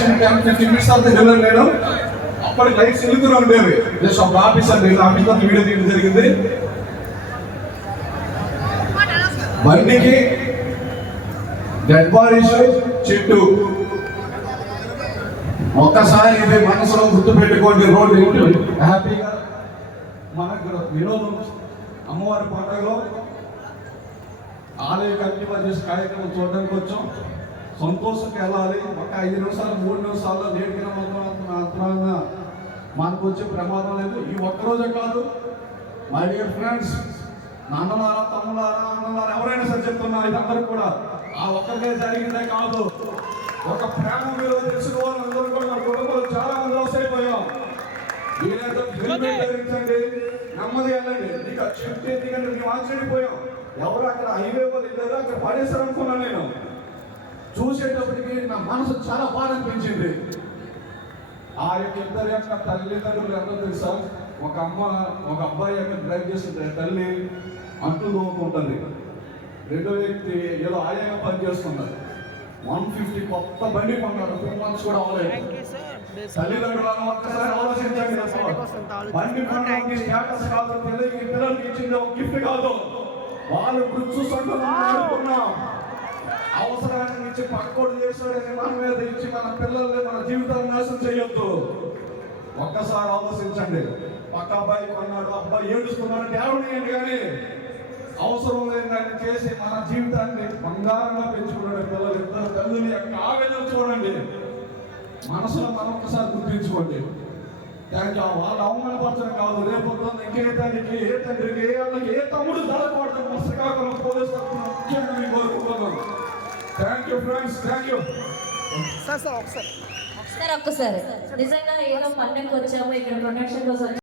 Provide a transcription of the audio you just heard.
Action 10-15 minutes అంతా వెళ్ళాను నేను. అప్పటికి లైట్స్ వెళ్తూనే ఉండేవి. జస్ట్ ఒక ఆఫీసర్ నేను ఆఫీస్తో వీడియో తీయడం జరిగింది. బండికి డెడ్ బాడీస్ చెట్టు ఒక్కసారి ఇది మనసులో గుర్తు పెట్టుకోండి. రోడ్డు హ్యాపీగా మనకు వినోదం అమ్మవారి పండుగలో ఆలయ కమిటీ చేసే కార్యక్రమం చూడడానికి వచ్చాం. సంతోషంగా వెళ్ళాలి. ఒక 5 నిమిషాలు 3 నిమిషాల్లో లేట్గా మాత్రాన మనకు వచ్చే ప్రమాదం లేదు. ఈ ఒక్కరోజే కాదు మై డియర్ ఫ్రెండ్స్, నాన్నలారా తమ్ములారా అన్నలారా ఎవరైనా సరే చెప్తున్నా, ఇదందరూ కూడా ఆ ఒక్కరికే జరిగిందే కాదు. ఒక ప్రేమ విలువ తెలిసిన వాళ్ళందరూ కూడా మన కుటుంబంలో చాలా మంది లాస్ అయిపోయాం. వీళ్ళతో హెల్మెట్ ధరించండి, నెమ్మది వెళ్ళండి. నీకు చెప్తే ఎందుకంటే మేము ఆశ్చర్యపోయాం. ఎవరు అక్కడ హైవే వాళ్ళు వెళ్ళారో అక్కడ పడేస్తారు అనుకున్నాను నేను. చూసేటప్పటికి నా మనసు చాలా బాధ అనిపించింది. ఆ యొక్క ఇద్దరు యొక్క తల్లిదండ్రులు ఎంతో తెలుసా, ఒక అబ్బాయి యొక్క డ్రైవ్ చేస్తుంటే తల్లి అంటూ దోముకుంటుంది, రెండో వ్యక్తి ఏదో ఆయాగా పని చేస్తున్నారు. 150 కొత్త బండి కొన్నారు, 2 months కూడా అవ్వలేదు. తల్లిదండ్రులను ఒక్కసారి ఆలోచించండి. బండి కొనడానికి స్టేటస్ కాదు, పిల్లలకి ఇచ్చింది ఒక గిఫ్ట్ కాదు. వాళ్ళు చూసుకుంటున్నాం అవసరాన్ని ఇచ్చి పక్కోడు చేశాడని మన మీద ఇచ్చి మన పిల్లల్ని మన జీవితాన్ని నాశనం చేయొద్దు. ఒక్కసారి ఆలోచించండి. పక్క అబ్బాయి కొన్నాడు, అబ్బాయి ఏడుస్తున్నాడు, దేవుడియండి, కానీ అవసరం లేదని చేసి మన జీవితాన్ని బంగారంగా పెంచుకున్నాడు. పిల్లలు ఇద్దరు తల్లుల యొక్క ఆవేదన చూడండి. మనసులో మనం ఒక్కసారి గుర్తించుకోండి. వాళ్ళు అవమానపరచడం కాదు, రేపు ఇంకే తండ్రికి ఏ తండ్రికి ఏ అన్నకి ఏ తమ్ముడు జరగకూడదు. శ్రీకాకుళం పోలీసు తరఫున ముఖ్యంగా మీకు కోరుకుంటున్నాను. Thank you friends, thank you. ఒక్కసారి నిజంగా ఏదో పండుగకి వచ్చాము, ఇక్కడ ప్రొడక్షన్ కోసం